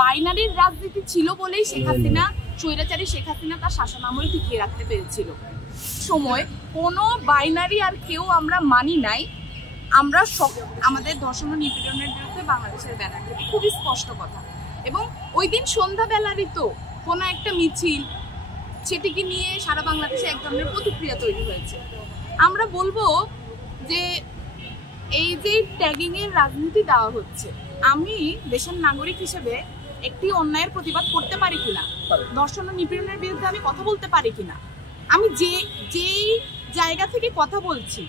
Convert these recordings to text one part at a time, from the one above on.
বাইনারির রাজনীতি ছিল বলেই শেখ হাসিনা স্বৈরাচারী শেখ হাসিনা তার শাসনামল টিকিয়ে রাখতে পেরেছিল। সময় কোনো বাইনারি আর কেউ আমরা মানি নাই। আমরা আমাদের ধর্ষণ ও নিপীড়নের বিরুদ্ধে বাংলাদেশের ব্যানার থেকে খুবই স্পষ্ট কথা। এবং ওই দিন সন্ধ্যাবেলারই তো কোনো একটা মিছিল, সেটিকে নিয়ে সারা বাংলাদেশে এক ধরনের প্রতিক্রিয়া তৈরি হয়েছে। আমরা বলবো যে এই যে ট্যাগিং এর রাজনীতি দেওয়া হচ্ছে, আমি দেশের নাগরিক হিসেবে একটি অন্যায়ের প্রতিবাদ করতে পারি কিনা, ধর্ষণ ও নিপীড়নের বিরুদ্ধে আমি কথা বলতে পারি কিনা, আমি যেই জায়গা থেকে কথা বলছি,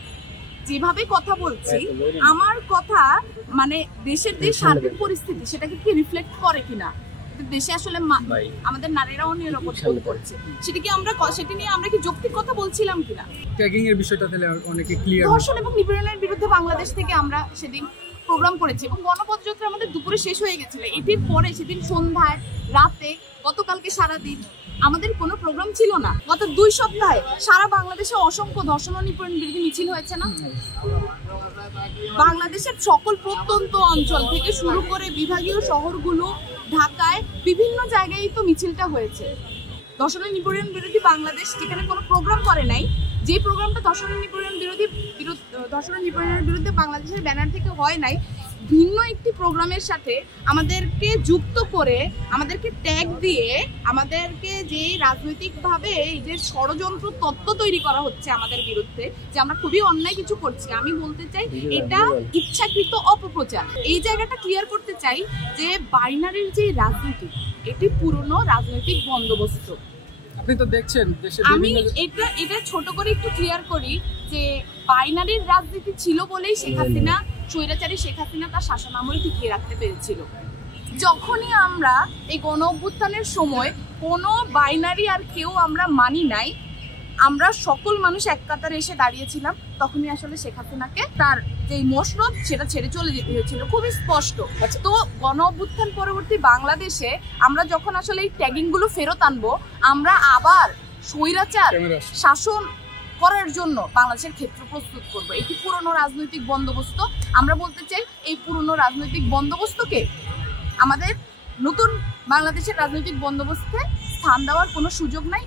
যেভাবে কথা বলছি, আমার কথা মানে দেশের যে সার্বিক পরিস্থিতি সেটাকে কি রিফ্লেক্ট করে কিনা, দেশে আসলে আমাদের নারীরাও নিরাপত্তা করছে, সেটা নিয়ে আমরা কি যৌক্তিক কথা বলছিলাম কিনা। ট্যাগিং এর বিষয়টা তাহলে অনেকে ক্লিয়ার। ধর্ষণ এবং নিপীড়নের বিরুদ্ধে বাংলাদেশ থেকে আমরা সেদিন প্রোগ্রাম করেছি এবং গণপদযাত্রা আমাদের দুপুরে শেষ হয়ে গেছিল। এটির পরে সেদিন সন্ধ্যায়, রাতে, গতকালকে সারাদিন আমাদের কোনো প্রোগ্রাম ছিল না। গত 2 সপ্তাহে সারা বাংলাদেশে অসংখ্য ধর্ষণ ও নিপীড়ন বিরোধী মিছিল হয়েছে না। বাংলাদেশের সকল প্রত্যন্ত অঞ্চল থেকে শুরু করে বিভাগীয় শহরগুলো, ঢাকায় বিভিন্ন জায়গায় তো মিছিলটা হয়েছে। ধর্ষণ ও নিপীড়ন বিরোধী বাংলাদেশ যেখানে কোনো প্রোগ্রাম করে নাই, যে প্রোগ্রামটা ধর্ষণ ও নিপীড়নের বিরুদ্ধে বাংলাদেশের ব্যানার থেকে হয় নাই, ভিন্ন একটি প্রোগ্রামের সাথে আমাদেরকে যুক্ত করে, আমাদেরকে ট্যাগ দিয়ে, আমাদেরকে যে রাজনৈতিকভাবে এই যে ষড়যন্ত্র তত্ত্ব তৈরি করা হচ্ছে আমাদের বিরুদ্ধে, যে আমরা খুবই অন্যায় কিছু করছি, আমি বলতে চাই এটা ইচ্ছাকৃত অপপ্রচার। এই জায়গাটা ক্লিয়ার করতে চাই যে বাইনারির যে রাজনীতি, এটি পুরনো রাজনৈতিক বন্দোবস্ত। আপনি তো দেখছেন আমি এটা ছোট করে একটু ক্লিয়ার করি যে বাইনারির রাজনীতি ছিল বলেই শেখ হাসিনা, স্বৈরাচারী শেখ হাসিনা তার শাসনামল টিকিয়ে রাখতে পেরেছিল। যখনই আমরা এই গণ অভ্যুত্থানের সময় কোনো বাইনারি আর কেউ আমরা মানি নাই, আমরা সকল মানুষ এক কাতারে এসে দাঁড়িয়েছিলাম, তখনই আসলে শেখ হাসিনাকে তার যে মসনদ সেটা ছেড়ে চলে যেতে হয়েছিল, খুবই স্পষ্ট। তো গণ অভ্যুত্থান পরবর্তী বাংলাদেশে আমরা যখন আসলে এই ট্যাগিং গুলো ফেরত আনবো, আমরা আবার স্বৈরাচার শাসন করার জন্য বাংলাদেশের ক্ষেত্র প্রস্তুত করবো। এটি পুরনো রাজনৈতিক বন্দোবস্ত। আমরা বলতে চাই এই পুরনো রাজনৈতিক বন্দোবস্তকে আমাদের নতুন বাংলাদেশের রাজনৈতিক বন্দোবস্তে স্থান দেওয়ার কোনো সুযোগ নাই।